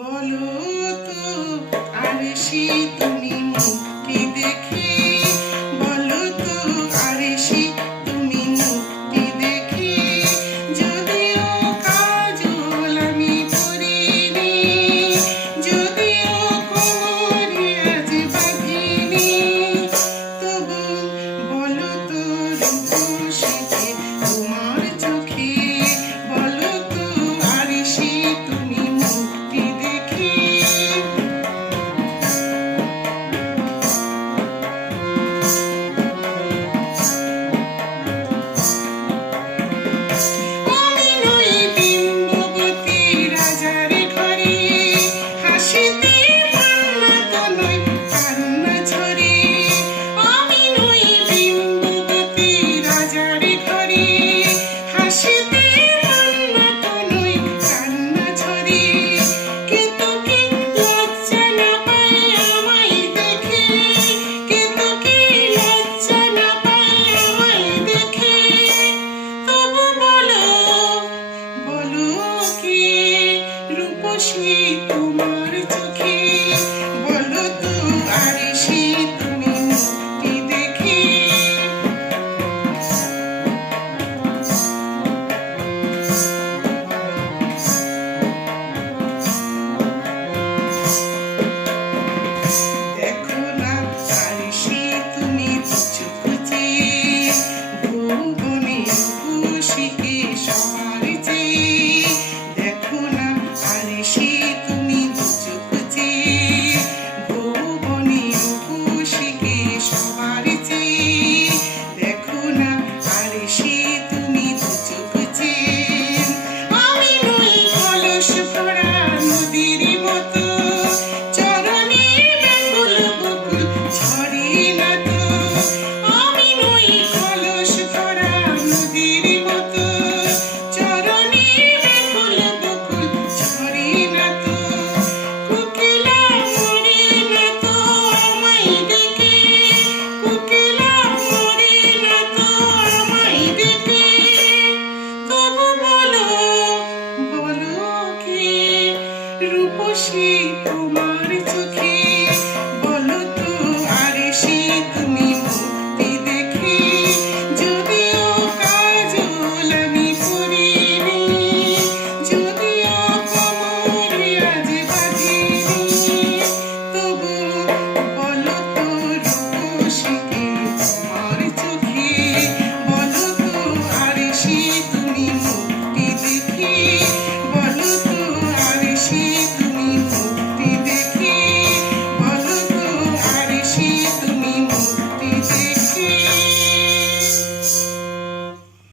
বলো তো আরশি তুমি মুক্তি দেখে, বলো তো আরশি তুমি মুক্তি দেখে, যদিও কাজল আমি পরিনি, যদিও কোমরে আজ বাঁধিনি, তবু বলো তো রূপসীকে তোমার চোখে, বলো তো আরশি তুমি মুক্তি দেখে। আমি নই বিম্ববতী রাজার ঘরে, হাসিতে মান্নাত নয় কান্না ঝরে। আমি নই বিম্ববতী রাজার ঘরে, হাসিতে মান্নাত নয় কান্না ঝরে। কিন্তু কি লজ্জা না পায় আমায় দেখে, কিন্তু কি লজ্জা না পায় আমায় দেখে, তবু বলো, বলো কি রূপসী তোমার চোখে, বলো তো আরশি তুমি মুক্তি দেখে। দেখো না আরশি তুমি চোখ চেয়ে, ভুবনে রূপসীকে সবার চেয়ে। দেখো না আরশি তুমি চোখ চেয়ে, ভুবনে রূপসীকে সবার চেয়ে। দেখো না আরশি তুমি চোখ চেয়ে। আমি নই কলস ভরা নদীর মতো, চরণে ব্যাকুল বকুল ঝরে না তো। আমি নই কলস ভরা নদীর মতো, চরণে ব্যাকুল বকুল ঝরে না তো। কোকিলা মরে না তো আমায় ডেকে, কোকিলা মরে না তো আমায় ডেকে, তবু বলো, বলো কি রূপসী তোমার